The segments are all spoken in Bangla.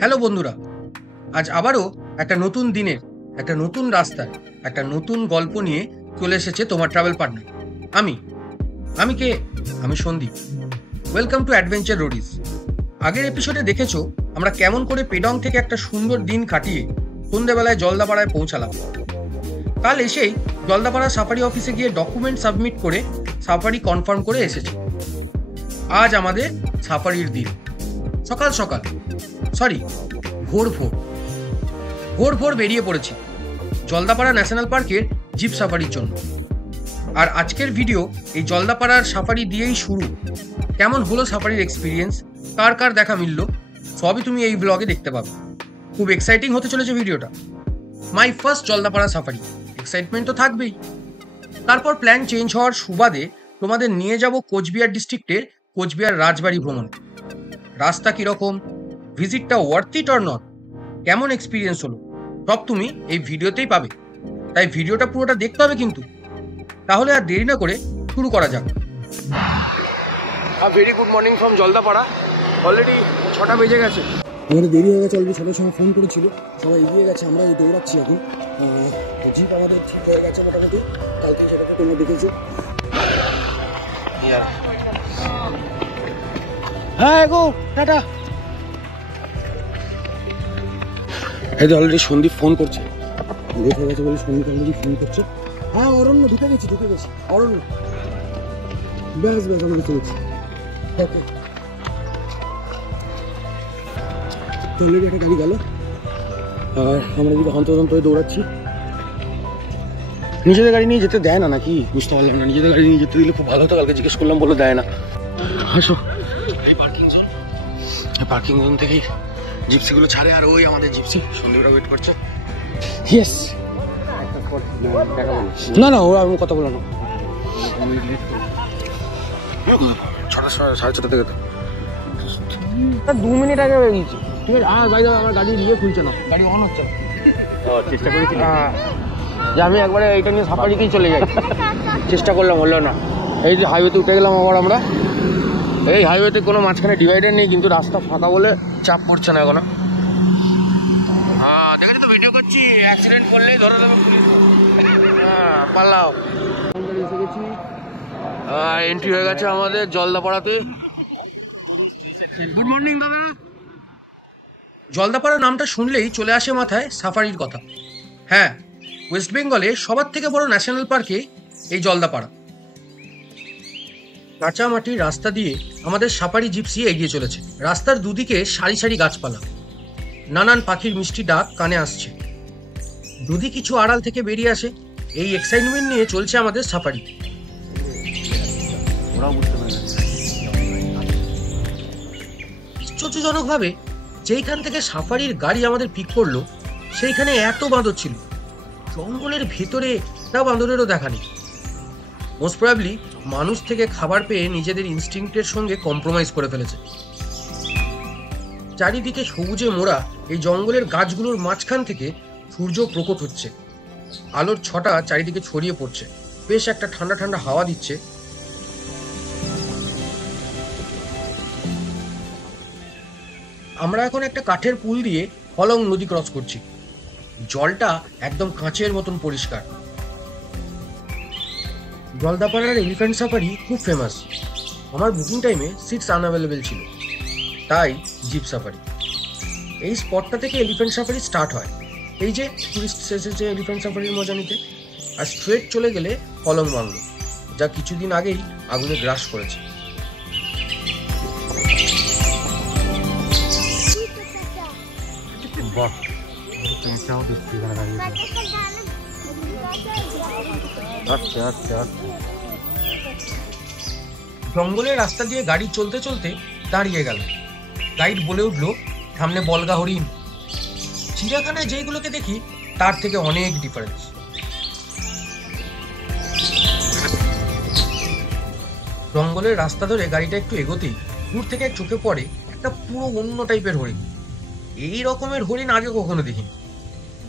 হ্যালো বন্ধুরা, আজ আবারও একটা নতুন দিনের, একটা নতুন রাস্তার, একটা নতুন গল্প নিয়ে চলে এসেছে তোমার ট্রাভেল পার্টনার। আমি কে? আমি Sandeep. Welcome to adventure Roadies. আগের এপিসোডে দেখেছো আমরা কেমন করে পেডং থেকে একটা সুন্দর দিন কাটিয়ে সন্ধ্যেবেলায় জলদাপাড়ায় পৌঁছালাম। কাল এসেই জলদাপাড়া সাফারি অফিসে গিয়ে ডকুমেন্ট সাবমিট করে সাফারি কনফার্ম করে এসেছি। আজ আমাদের সাফারির দিন। সকাল সকাল, সরি ভোর ভোর বেরিয়ে পড়েছি জলদাপাড়া ন্যাশনাল পার্কের জিপ সাফারির জন্য। আর আজকের ভিডিও এই জলদাপাড়ার সাফারি দিয়েই শুরু। কেমন হলো সাফারির এক্সপিরিয়েন্স, কার কার দেখা মিলল, সবই তুমি এই ব্লগে দেখতে পাবে। খুব এক্সাইটিং হতে চলেছে ভিডিওটা। My first Jaldapara safari, excitement তো থাকবেই। তারপর প্ল্যান চেঞ্জ হওয়ার সুবাদে তোমাদের নিয়ে যাব কোচবিহার ডিস্ট্রিক্টের কোচবিহার রাজবাড়ি ভ্রমণ। রাস্তা কীরকম, ভিজিটটা ওয়ার্থ ইট অর নট, কেমন এক্সপিরিয়েন্স হলো, সব তুমি এই ভিডিওতেই পাবে। তাই ভিডিওটা পুরোটা দেখতে হবে কিন্তু। তাহলে আর দেরি না করে শুরু করা যাক। Very good morning from Jaldapara. Already 6টা বেজে গেছে। আমাদের দেরি হয়ে গেছে, অলরেডি সবাই সময় ফোন করেছিল, সবাই এগিয়ে গেছে, আমরা এই দৌড়াচ্ছি এখন। জিপ আমাদের ঠিক হয়ে গেছে মোটামুটি, কালকে সেটাকে তোমরা দেখেছো। হ্যাঁ গো টাটা। এই যে অলরেডি সন্দীপ ফোন করছে, লেট হয়ে গেছে বলে সন্দীপ অলরেডি ফোন করছে। হ্যাঁ অরণ্য ঢুকে গেছি অরণ্য। ব্যাস আমরা চলেছি। ওকে, অলরেডি একটা গাড়ি গেল আর আমরা এদিকে হন্তদন্ত হয়ে দৌড়াচ্ছি। নিজেদের গাড়ি নিয়ে যেতে দেয় না নাকি বুঝতে পারলাম না। নিজেদের গাড়ি নিয়ে যেতে দিলে খুব ভালো হতো, কালকে জিজ্ঞেস করলাম বলে দেয় না। আসো, এই পার্কিং জোন থেকেই জিপসিগুলো ছাড়ে, আর ওই আমাদের জিপসি সন্দীপরা ওয়েট করছে। ইয়েস, না না ওরা আমি কথা বলো না। 6টা 6:30 থেকে 2 মিনিট আগে হয়ে গেছি। ঠিক আছে, আমার গাড়ি খুলছে না, গাড়ি অন হচ্ছে না। চেষ্টা করেছি যে আমি একবারে এইটা নিয়ে সাফারিতেই চলে যাই, চেষ্টা করলাম, হলো না। এই যে হাইওয়েতে উঠে গেলাম আবার আমরা। এই হাইওয়েতে কোনো মাঝখানে ডিভাইডার নেই, কিন্তু রাস্তা ফাঁকা বলে চাপ পড়ছে না এখনো। দেখেছি তো, ভিডিও করছি, অ্যাক্সিডেন্ট করলেই ধরে দেবে পুলিশ। পাল্লাও এসে গেছি, এন্ট্রি হয়ে গেছে আমাদের জলদাপাড়াতে। গুড মর্নিং দাদা। জলদাপাড়া নামটা শুনলেই চলে আসে মাথায় সাফারির কথা। হ্যাঁ, ওয়েস্ট বেঙ্গলে সবার থেকে বড় ন্যাশনাল পার্কে এই জলদাপাড়া। কাঁচা মাটির রাস্তা দিয়ে আমাদের সাফারি জিপসি এগিয়ে চলেছে। রাস্তার দুদিকে সারি সারি গাছপালা, নানান পাখির মিষ্টি ডাক কানে আসছে। যদি কিছু আড়াল থেকে বেরিয়ে আসে, এই এক্সাইটমেন্ট নিয়ে চলছে আমাদের সাফারি। আশ্চর্যজনকভাবে যেইখান থেকে সাফারির গাড়ি আমাদের পিক করলো, সেইখানে এত বাঁদর ছিল। জঙ্গলের ভেতরে একটা বাঁদরেরও দেখা নেই। মোস্ট প্রবাবলি মানুষ থেকে খাবার পেয়ে নিজেদের ইনস্টিংক্টের সঙ্গে কম্প্রোমাইজ করে ফেলেছে। চারিদিকে সবুজে মোড়া এই জঙ্গলের গাছগুলোর মাঝখান থেকে সূর্য প্রকট হচ্ছে। আলোর ছটা চারিদিকে ছড়িয়ে পড়ছে, বেশ একটা ঠান্ডা ঠান্ডা হাওয়া দিচ্ছে। আমরা এখন একটা কাঠের পুল দিয়ে হলং নদী ক্রস করছি। জলটা একদম কাঁচের মতন পরিষ্কার। জলদাপাড়ার এলিফ্যান্ট সাফারি খুব ফেমাস। আমার বুকিং টাইমে সিটস আনঅ্যাভেলেবেল ছিল, তাই জিপ সাফারি। এই স্পটটা থেকে এলিফ্যান্ট সাফারি স্টার্ট হয়। এই যে টুরিস্ট এসেছে এলিফ্যান্ট সাফারির মজা নিতে। আর স্ট্রেট চলে গেলে হলং বাংলো, যা কিছুদিন আগেই আগুনে গ্রাস করেছে। জঙ্গলের রাস্তা দিয়ে গাড়ি চলতে চলতে দাঁড়িয়ে গেল। গাইড বলে উঠলো, সামনে বলগা হরিণ। চিড়িয়াখানায় যেইগুলোকে দেখি তার থেকে অনেক ডিফারেন্স। জঙ্গলের রাস্তা ধরে গাড়িটা একটু এগোতেই দূর থেকে চোখে পড়ে একটা পুরো অন্য টাইপের হরিণ। এই রকমের হরিণ আগে কখনো দেখিনি।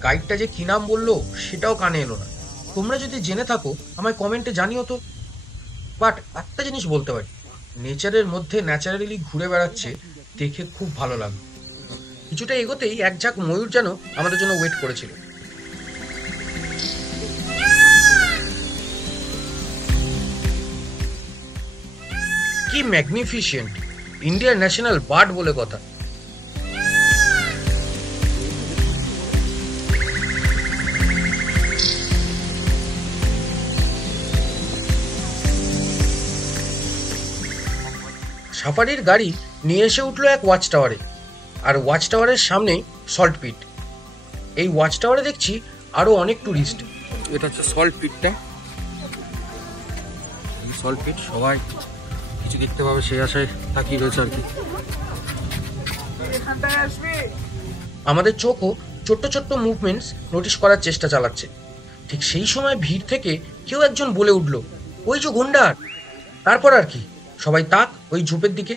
গাইডটা যে কি নাম বললো সেটাও কানে এলো না। তোমরা যদি জেনে থাকো আমায় কমেন্টে জানিও তো। বাট একটা জিনিস বলতে পারি, নেচারের মধ্যে ন্যাচারালি ঘুরে বেড়াচ্ছে দেখে খুব ভালো লাগলো। কিছুটা এগোতেই এক ঝাঁক ময়ূর যেন আমাদের জন্য ওয়েট করেছিল। কি ম্যাগনিফিসিয়েন্ট! ইন্ডিয়ার ন্যাশনাল বার্ড বলে কথা। সাফারির গাড়ি নিয়ে এসে উঠলো এক ওয়াচ টাওয়ারে, আর ওয়াচ টাওয়ারের সামনে সল্ট পিট। এই ওয়াচ টাওয়ারে দেখছি আরো অনেক টুরিস্ট। এটা হচ্ছে সল্ট পিটটা। সল্ট পিট, সবাই কিছু দেখতে পাবে সেই আশায় তাকিয়ে রয়েছে আর কি। আমাদের চোখও ছোট্ট ছোট্ট মুভমেন্টস নোটিস করার চেষ্টা চালাচ্ছে। ঠিক সেই সময় ভিড় থেকে কেউ একজন বলে উঠল, ওই যে গন্ডার। তারপর আর কি, সবাই তাক ওই ঝোপের দিকে।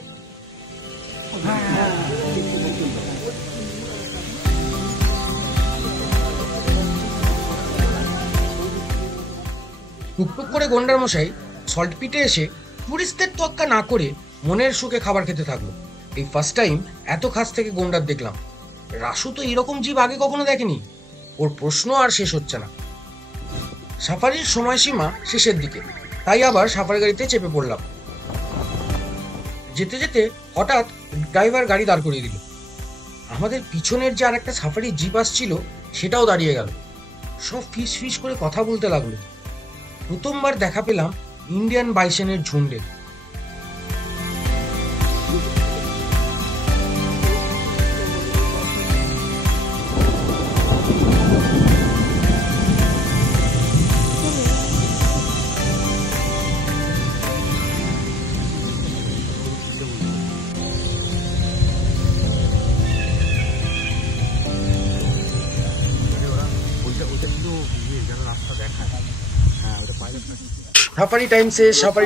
টুকটুক করে গন্ডার মশাই সল্ট পিটে এসে টুরিস্টদের তোয়াক্কা না করে মনের সুখে খাবার খেতে থাকলো। এই ফার্স্ট টাইম এত কাছ থেকে গন্ডার দেখলাম। রাসু তো এরকম জীব আগে কখনো দেখেনি। ওর প্রশ্ন আর শেষ হচ্ছে না। সাফারির সময়সীমা শেষের দিকে, তাই আবার সাফারি গাড়িতে চেপে পড়লাম। যেতে যেতে হঠাৎ ড্রাইভার গাড়ি দাঁড় করিয়ে দিল। আমাদের পিছনের যে আর একটা সাফারি জিপ আসছিল সেটাও দাঁড়িয়ে গেল। সব ফিস ফিস করে কথা বলতে লাগলো। প্রথমবার দেখা পেলাম ইন্ডিয়ান বাইসনের ঝুন্ডে। সাফারি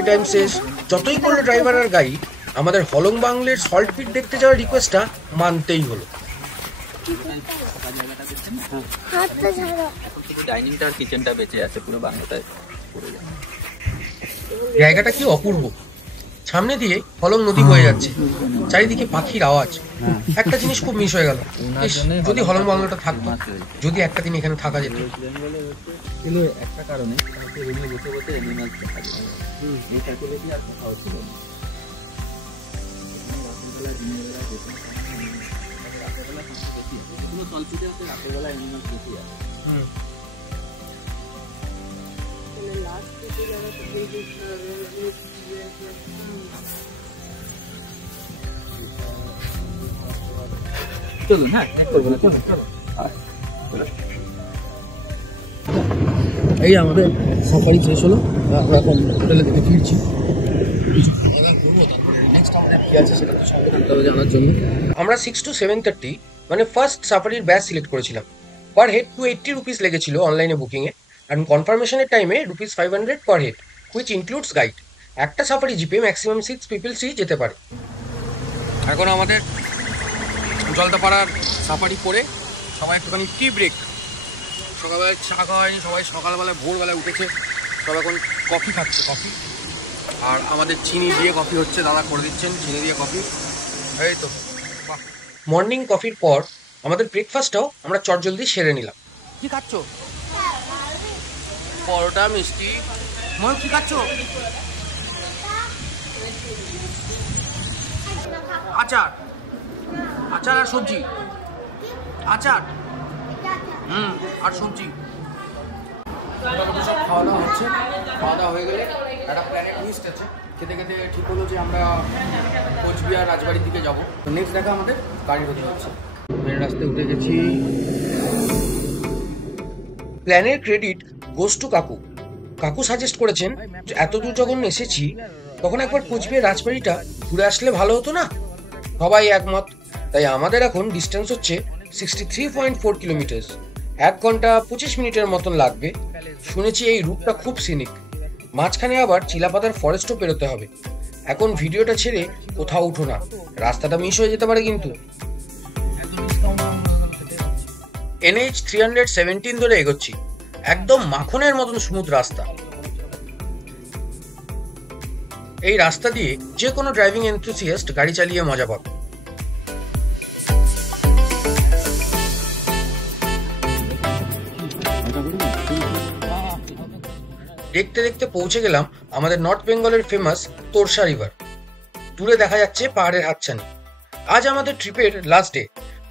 টাইম শেষ যতই করলো ড্রাইভার আর গাইড, আমাদের হলং বাংলের সল্ট পিট দেখতে যাওয়ার রিকোয়েস্টটা মানতেই হলো। ডাইনিংটা আর কিচেনটা বেঁচে আছে, পুরো বাংলাটায় জায়গাটা কি অপূর্ব। সামনে দিয়ে হলং নদী বয়ে যাচ্ছে, চারিদিকে পাখির আওয়াজ। একটা জিনিস খুব মিস হয়ে গেল, যদি হলং বাংলাটা থাকতো, যদি একটা দিন এখানে থাকা যেত। একটা কারণে রুমে বসে বসে অ্যানিমালস দেখা যায়। এই ফ্যাসিলিটি আর কোথাও ছিল না। রাতেরবেলা দিনের বেলা রাতেরবেলা বেশি আছে, কোনো সলপিটে আছে রাতেরবেলা অ্যানিমালস বেশি আছে। চলুন, হ্যাঁ করবো না, চলুন চলো। এই আমাদের সাফারি শেষ হলো, আমরা এখন হোটেলের দিকে ফিরছি। আমরা 6 to 7:30 মানে ফার্স্ট সাফারির ব্যাচ সিলেক্ট করেছিলাম। পার হেড 280 রুপিস লেগেছিল অনলাইনে বুকিংয়ে, আর কনফার্মেশনের টাইমে ₹500 per head, which includes guide. একটা সাফারি জিপে ম্যাক্সিমাম 6 পিপলসই যেতে পারে। এখন আমাদের জলদাপাড়ার সাফারি করে সবাই একটুখানি টি ব্রেক। সকালবেলায় চা খাওয়া হয়নি, সবাই সকালবেলায় ভোরবেলায় উঠেছে, সব এখন কফি খাচ্ছে, কফি। আর আমাদের চিনি দিয়ে কফি হচ্ছে, দাদা করে দিচ্ছেন চিনি দিয়ে কফি। এই তো মর্নিং কফির পর আমাদের ব্রেকফাস্টটাও আমরা চটজলদি সেরে নিলাম। কি খাচ্ছ? পরোটা, মিষ্টি। ময়ূর কি খাচ্ছ? আচার, আচার আর সবজি। আচার আর সবজি। সব খাওয়া দাওয়া হচ্ছে। খাওয়া দাওয়া হয়ে গেলে একটা প্ল্যানেট লিস্ট আছে, খেতে খেতে ঠিক হলো যে আমরা কোচবিহার রাজবাড়ির দিকে যাবো। তো নেক্সট দেখা আমাদের গাড়ি হতে হচ্ছে। মেন রাস্তায় উঠে গেছি। প্ল্যানের ক্রেডিট গোস টু কাকু। কাকু সাজেস্ট করেছেন এত দূর যখন এসেছি তখন একবার কোচবিহার রাজবাড়িটা ঘুরে আসলে ভালো হতো না। সবাই একমত। তাই আমাদের এখন ডিস্টেন্স হচ্ছে 63.4 কিলোমিটার। 1 ঘন্টা 25 মিনিটের মতন লাগবে। শুনেছি এই রুটটা খুব সিনিক। মাঝখানে আবার চিলাপাতার ফরেস্টও পেরোতে হবে। এখন ভিডিওটা ছেড়ে কোথাও উঠো না, রাস্তাটা মিস হয়ে যেতে পারে কিন্তু। NH 317 ধরে এগোচ্ছি। একদম মাখনের মতন স্মুথ রাস্তা। এই রাস্তা দিয়ে যে কোনো ড্রাইভিং এনথুসিয়াস্ট গাড়ি চালিয়ে মজা পাবে। দেখতে দেখতে পৌঁছে গেলাম আমাদের নর্থ বেঙ্গলের ফেমাস তোরসা রিভার। দূরে দেখা যাচ্ছে পাহাড়ের হাতছানি। আজ আমাদের ট্রিপের লাস্ট ডে,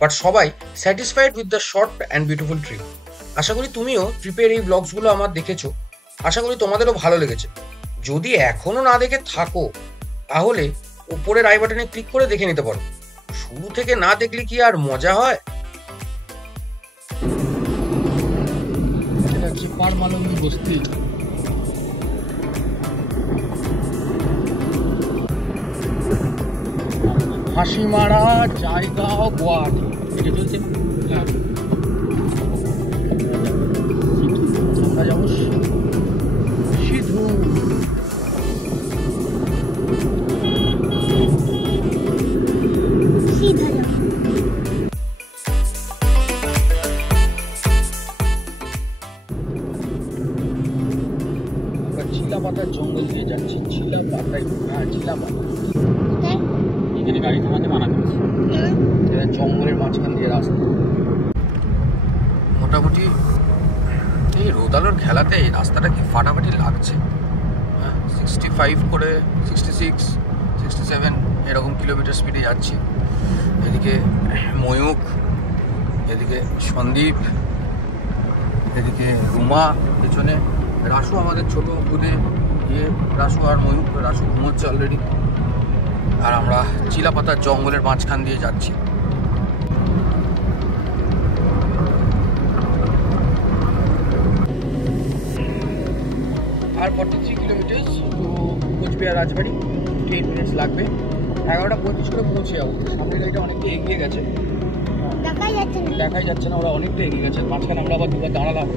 বাট সবাই satisfied with the short and beautiful trip. আশা করি তুমিও ট্রিপের এই ব্লগসগুলো আমার দেখেছো, আশা করি তোমাদেরও ভালো লেগেছে। যদি এখনো না দেখে থাকো তাহলে উপরের আই বাটনে ক্লিক করে দেখে নিতে পারো। শুরু থেকে না দেখলে কি আর মজা হয়? এটা হচ্ছে পারমালঙ্গি বস্তি। হাসিমারা জায়গা গুয়াহাটি এটা চলছে। হ্যাঁ, আমরা যাবো সিধু। চিলাপাতার জঙ্গল দিয়ে যাচ্ছি। চিলাপাতায় চিলাপাতা এখানে গাড়ি থামাতে মানা করেছে। এটা জঙ্গলের মাঝখান দিয়ে রাস্তা। মোটামুটি এই রোদালোর খেলাতে এই রাস্তাটা কি ফাটাফাটি লাগছে। 65 করে 66, 67 এরকম কিলোমিটার স্পিডে যাচ্ছি। এদিকে ময়ূক, এদিকে সন্দীপ, এদিকে রুমা, পেছনে রাসু, আমাদের ছোট বোনে রাসু আর ময়ূক। রাসু ঘুমোচ্ছে অলরেডি। আর আমরা চিলাপাতার জঙ্গলের মাঝখান দিয়ে যাচ্ছি। আর 43 কিলোমিটার টু কোচবিহার রাজবাড়ি। 8 মিনিটস লাগবে। 11:35 করে পৌঁছে যাবো। সামনের গাড়িটা অনেকটা এগিয়ে গেছে, দেখাই যাচ্ছে না, ওরা অনেকটা এগিয়ে গেছে। মাঝখানে আমরা আবার দুবার দাঁড়ালাম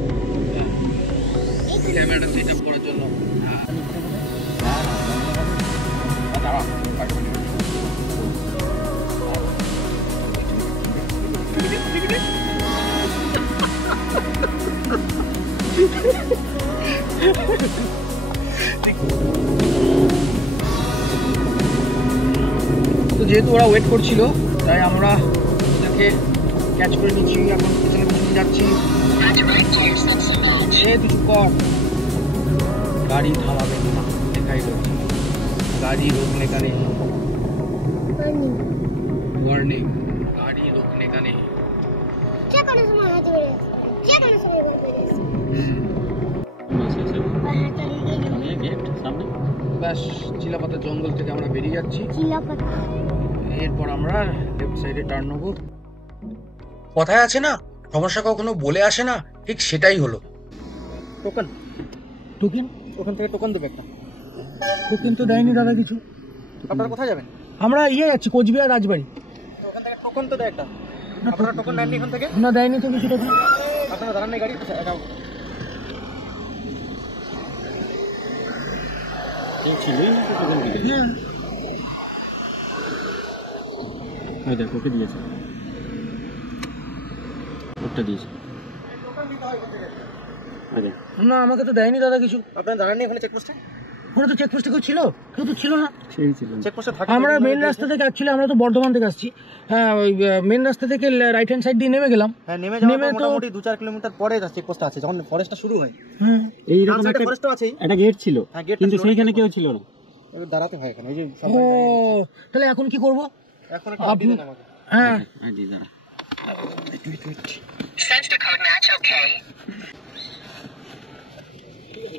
ক্যামেরাটা সেট আপ করার জন্য। তো যেহেতু ওরা ওয়েট করছিল তাই আমরা ওদেরকে ক্যাচ করে নিচ্ছি। এখন পিছনে পিছনে যাচ্ছি। কিছু কর, গাড়ি থামাবে না, দেখাই রয়েছে गाड़ी रोकने का नहीं, वार्निंग गाड़ी रोकने का नहीं। क्या करना तुम्हारा तेरे क्या करना तुम्हारे गेट सामने बस চিলাপাতা জঙ্গল থেকে আমরা বেরিয়ে যাচ্ছি। চিলাপাতা এরপর আমরা লেফট সাইডে টার্ন নেব। কথায় আছে না, সমস্যা কখনো বলে আসে না, ঠিক সেটাই হলো। টোকেন টোকেন ওখান থেকে টোকেন দেবে একটা। টোকেন তো দেয়নি দাদা কিছু। আপনারা কোথায় যাবেন? আমরা যাচ্ছি কোচবিহার রাজবাড়ি। ওখান থেকে টোকেন তো দেয় একটা। আপনারা টোকেন নেননি এখান থেকে? না দেয়নি তো কিছু টোকেন। আপনারা দাঁড়ান নাই গাড়ি এটাও ছিলই না টোকেন দিতে। এই দেখো ওকে দিয়েছে, ওটা দিয়েছে। না আমাকে তো দেয়নি দাদা কিছু। আপনারা দাঁড়াননি ওখানে চেকপোস্টে? ওখানে তো চেকপোস্টে কেউ ছিল? কেউ তো ছিল না। সেই ছিল চেকপোস্টে থাকে। আমরা মেন রাস্তা থেকে অ্যাকচুয়ালি আমরা তো বর্ধমান থেকে আসছি। হ্যাঁ, ওই মেন রাস্তা থেকে রাইট হ্যান্ড সাইড দিয়ে নেমে গেলাম। হ্যাঁ, নেমে যাওয়ার পর মোটামুটি 2-4 কিলোমিটার পরে চেকপোস্ট আছে। যখন ফরেস্টটা শুরু হয় এই রকম একটা ফরেস্টও আছে। একটা গেট ছিল, কিন্তু সেইখানে কেউ ছিল না। এবার দাঁড়াতে হয় এখানে। এই যে সব ও তাহলে এখন কি করব? এখন একটা আপনি দেন আমাকে। হ্যাঁ আইডি দাঁড়া।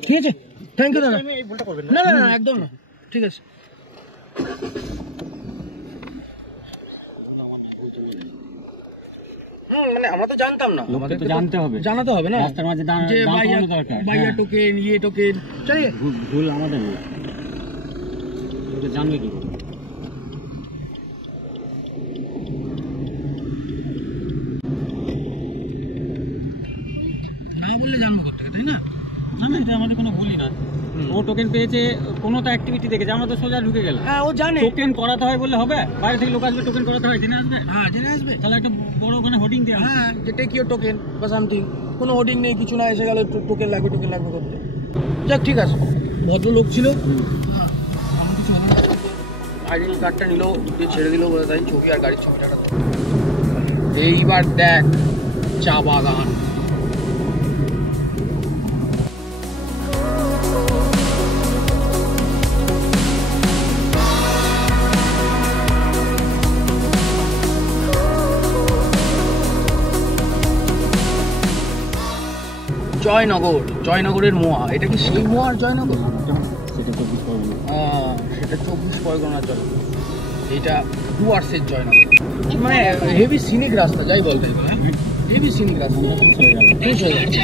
ঠিক আছে, থ্যাংক ইউ দাদা। এই ভুলটা করবেন না না না একদম না, ঠিক আছে। মানে আমরা তো জানতাম না, আমাদের তো জানতে হবে, জানাতে হবে না রাস্তার মাঝে যে দাঁড়ানো দরকার। বাইয়া টোকেন টোকেন চলিয়ে ভুল আমাদের না, ওটা জানবে কি করে? না বললে জানবো করতে, তাই না? না না, এটা আমাদের কোনো ভুলই না। ও টোকেন পেয়েছে, কোনো তো অ্যাক্টিভিটি দেখেছে, আমরা তো সোজা ঢুকে গেলাম। হ্যাঁ ও জানে টোকেন করাতে হয় বললে হবে? বাইরে থেকে লোক আসবে, টোকেন করাতে হয়, জেনে আসবে। হ্যাঁ জেনে আসবে। তাহলে একটা বড় ওখানে হোর্ডিং দেওয়া। হ্যাঁ যেটা কি টোকেন বা সামথিং, কোনো হোর্ডিং নেই, কিছু না, এসে গেল টোকেন লাগবে করতে। যাক ঠিক আছে, ভদ্রলোক ছিল। আইডেন্টি কার্ডটা নিল, দিয়ে ছেড়ে দিল বলে, তাই ছবি আর গাড়ির ছবিটা। এইবার দেখ চা বাগান। জয়নগরের মোয়া। এটা কি সেই মোয়ার জয়নগর? সেটা 24 পরগনা। সেটা 24 পরগনার জয়নগর, এটা ডুয়ার্সের জয়নগর। মানে হেভি সিনিক রাস্তা, যাই বলতে হেভি সিনিক রাস্তা। শেষ হয়ে যাচ্ছে।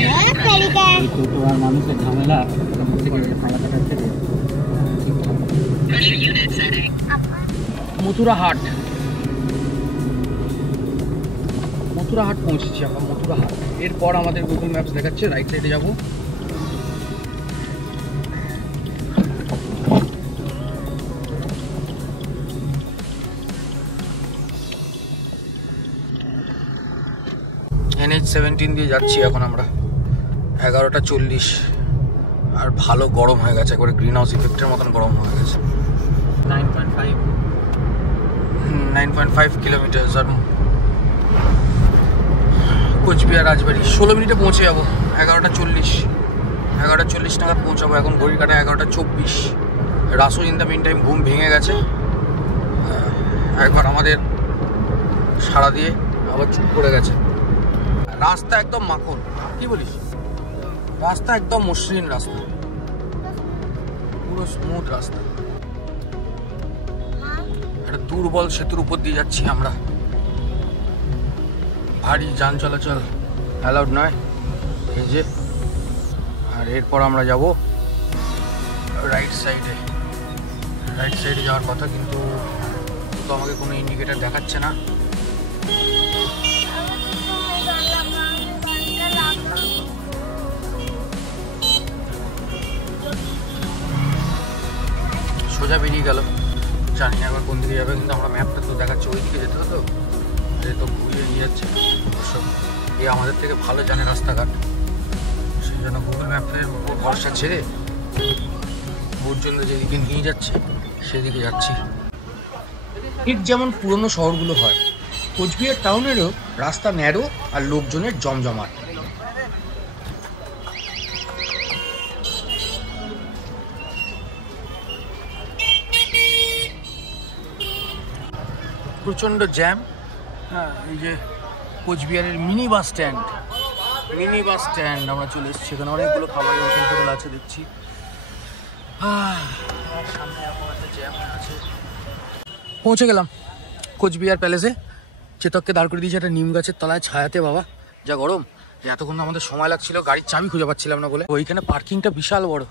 এই টোটো আর মানুষের ঝামেলা থেকে ফালাকাটার থেকে মথুরাহাট পৌঁছেছি আমরা, মথুরাহাট। এরপর আমাদের গুগল ম্যাপস দেখাচ্ছে রাইট সাইডে যাবো। NH-17 দিয়ে যাচ্ছি এখন আমরা। 11:40 আর ভালো গরম হয়ে গেছে, একবারে গ্রিন হাউস ইফেক্টের মতন গরম হয়ে গেছে। 9.5 কিলোমিটার। আর কোচবিহার রাজবাড়ি 16 মিনিটে পৌঁছে যাবো। 11:40 নাগাদ পৌঁছাবো। এখন ঘড়ির কাটা 11:24। Rasu in the mean time ঘুম ভেঙে গেছে, একবার আমাদের সাড়া দিয়ে আবার চুপ করে গেছে। রাস্তা একদম মাখন, কি বলিস? রাস্তা একদম মসৃণ রাস্তা, পুরো স্মুথ রাস্তা। একটা দুর্বল সেতুর উপর দিয়ে যাচ্ছি আমরা, ভারী যান চলাচল অ্যালাউড নয় এই যে। আর এরপর আমরা যাব রাইট সাইডে যাওয়ার কথা, কিন্তু তো আমাকে কোনো ইন্ডিকেটার দেখাচ্ছে না। সোজা বেরিয়ে গেল, জানি না এবার কোন দিকে যাবে, কিন্তু আমরা ম্যাপটা তো দেখাচ্ছে ওই দিকে যেতে হতো, তো ঘুরিয়ে নিয়ে যাচ্ছে। অবশ্য এ আমাদের থেকে ভালো জানে রাস্তাঘাট, সেই জন্য গুগল ম্যাপের উপর ভরসা ছেড়ে ওর জন্য যেদিকে নিয়ে যাচ্ছে সেদিকে যাচ্ছি। ঠিক যেমন পুরনো শহরগুলো হয়, কোচবিহার টাউনেরও রাস্তা ন্যারো আর লোকজনের জমজমাট। প্রচণ্ড জ্যাম। হ্যাঁ, এই যে কোচবিহারের মিনি বাস স্ট্যান্ড আমরা চলে এসেছি। এখানে অনেকগুলো খাবারের হোটেল আছে দেখছি। সামনে এখন একটা জ্যাম আছে। পৌঁছে গেলাম কোচবিহার প্যালেসে। চেতককে দাঁড় করে দিয়েছে একটা নিম গাছের তলায় ছায়াতে। বাবা যা গরম, এতক্ষণ আমাদের সময় লাগছিল, গাড়ির চাবি খুঁজে পাচ্ছিলাম না বলে। ওইখানে পার্কিংটা বিশাল বড়।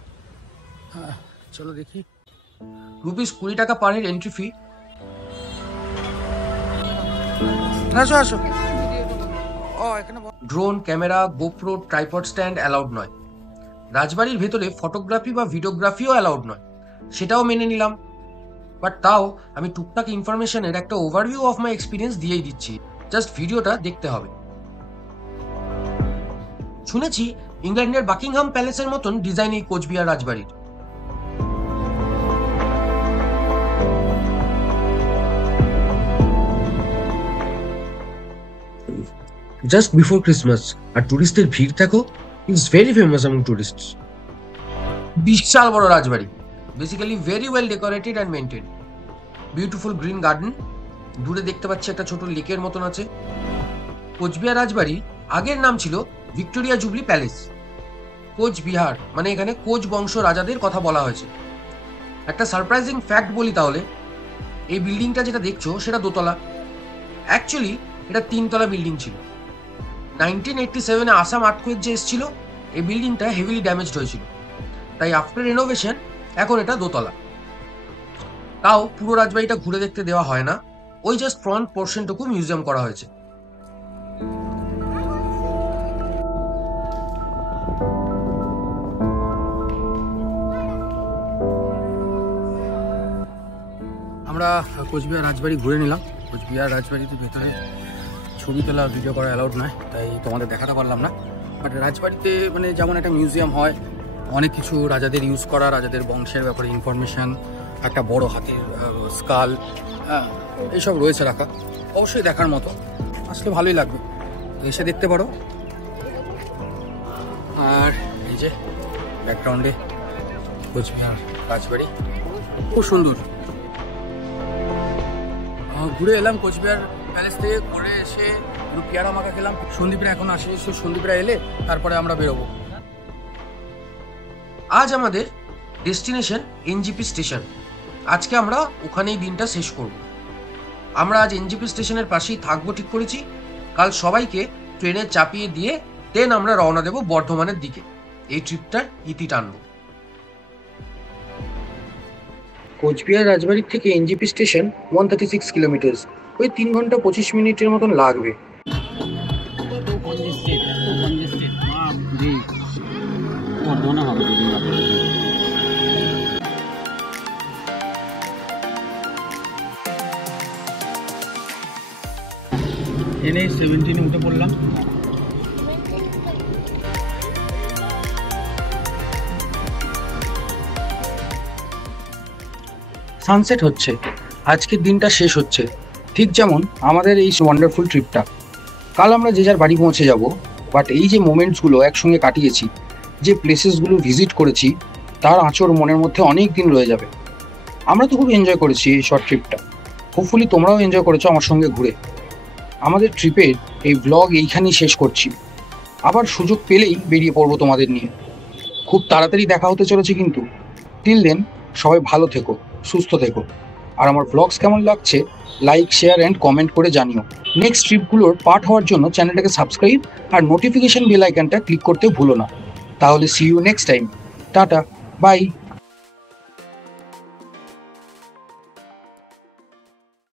হ্যাঁ চলো দেখি। ₹20 পার হেড এন্ট্রি ফি। আসো। Drone, camera, GoPro, tripod stand allowed নয়। রাজবাড়ির ভেতরে ফটোগ্রাফি বা ভিডিওগ্রাফিও অ্যালাউড নয়, সেটাও মেনে নিলাম। বাট তাও আমি টুকটাক ইনফরমেশনের একটা ওভারভিউ অফ মাই এক্সপিরিয়েন্স দিয়েই দিচ্ছি, জাস্ট ভিডিওটা দেখতে হবে। শুনেছি ইংল্যান্ডের বাকিংহাম প্যালেসের মতন ডিজাইন এই কোচবিহার রাজবাড়ির। জাস্ট বিফোর ক্রিসমাস আর টুরিস্টদের ভিড় থাকো, ইটস ভেরি ফেমাস অ্যামং টুরিস্টস। বিশাল বড় রাজবাড়ি, basically very well decorated and maintain. Beautiful green garden, দূরে দেখতে পাচ্ছি একটা ছোট লেকের মতন আছে। কোচবিহার রাজবাড়ি আগের নাম ছিল ভিক্টোরিয়া জুবলি প্যালেস। কোচবিহার মানে এখানে কোচ বংশ রাজাদের কথা বলা হয়েছে। একটা সারপ্রাইজিং ফ্যাক্ট বলি তাহলে, এই বিল্ডিংটা যেটা দেখছো সেটা দোতলা, অ্যাকচুয়ালি এটা 3 তলা বিল্ডিং ছিল। 1987-এ আসাম আর্থকুয়েক যে এসেছিল, এই বিল্ডিংটা হেভিলি ড্যামেজড হয়েছিল, তাই আফটার রিনোভেশন এখন এটা দোতলা। তাও পুরো রাজবাড়িটা ঘুরে দেখতে দেওয়া হয় না, ওই জাস্ট ফ্রন্ট পোর্শনটুকু মিউজিয়াম করা হয়েছে। আমরা কোচবিহার রাজবাড়ি ঘুরে নিলাম। কোচবিহার রাজবাড়িতে ভেতরে ছবি তোলা ভিডিও করা অ্যালাউড নয়, তাই তোমাদের দেখাতে পারলাম না। বাট রাজবাড়িতে মানে যেমন একটা মিউজিয়াম হয়, অনেক কিছু রাজাদের ইউজ করা, রাজাদের বংশের ব্যাপারে ইনফরমেশন, একটা বড় হাতির স্কাল, এইসব রয়েছে রাখা, অবশ্যই দেখার মতো। আসলে ভালোই লাগবে, এসে দেখতে পারো। আর এই যে ব্যাকগ্রাউন্ডে কোচবিহার রাজবাড়ি, খুব সুন্দর। ঘুরে এলাম কোচবিহার প্যালেস থেকে, ঘুরে এসে একটু পেয়ারা মাখা খেলাম। সন্দীপরা এখন আসে, সন্দীপরা এলে তারপরে আমরা বেরোবো। আজ আমাদের ডেস্টিনেশন এনজিপি স্টেশন। আজকে আমরা ওখানেই দিনটা শেষ করব। আমরা আজ এনজিপি স্টেশনের পাশেই থাকবো ঠিক করেছি। কাল সবাইকে ট্রেনে চাপিয়ে দিয়ে দেন আমরা রওনা দেব বর্ধমানের দিকে। এই ট্রিপটার ইতি টানব। কোচবিহার রাজবাড়ির থেকে এনজিপি স্টেশন 136 কিলোমিটার, ওই 3 ঘন্টা 25 মিনিটের মতন লাগবে। এনে 17 উঠে পড়লাম। সানসেট হচ্ছে, আজকের দিনটা শেষ হচ্ছে, ঠিক যেমন আমাদের এই ওয়ান্ডারফুল ট্রিপটা। কাল আমরা যে যার বাড়ি পৌঁছে যাব, বাট এই যে মোমেন্টসগুলো একসঙ্গে কাটিয়েছি, যে প্লেসেসগুলো ভিজিট করেছি, তার আঁচড় মনের মধ্যে অনেক দিন রয়ে যাবে। আমরা তো খুব এনজয় করেছি এই শর্ট ট্রিপটা। হোপফুলি তোমরাও এনজয় করেছো আমার সঙ্গে ঘুরে। আমাদের ট্রিপের এই ব্লগ এইখানেই শেষ করছি। আবার সুযোগ পেলেই বেরিয়ে পড়বো তোমাদের নিয়ে। খুব তাড়াতাড়ি দেখা হতে চলেছে কিন্তু। টিল দেন সবাই ভালো থেকো, সুস্থ থেকো। আর আমার ব্লগস কেমন লাগছে লাইক, শেয়ার অ্যান্ড কমেন্ট করে জানিও। নেক্সট ট্রিপগুলোর পার্ট হওয়ার জন্য চ্যানেলটাকে সাবস্ক্রাইব আর নোটিফিকেশন বেল আইকনটা ক্লিক করতে ভুলো না। তাহলে see you next time. Tata, by.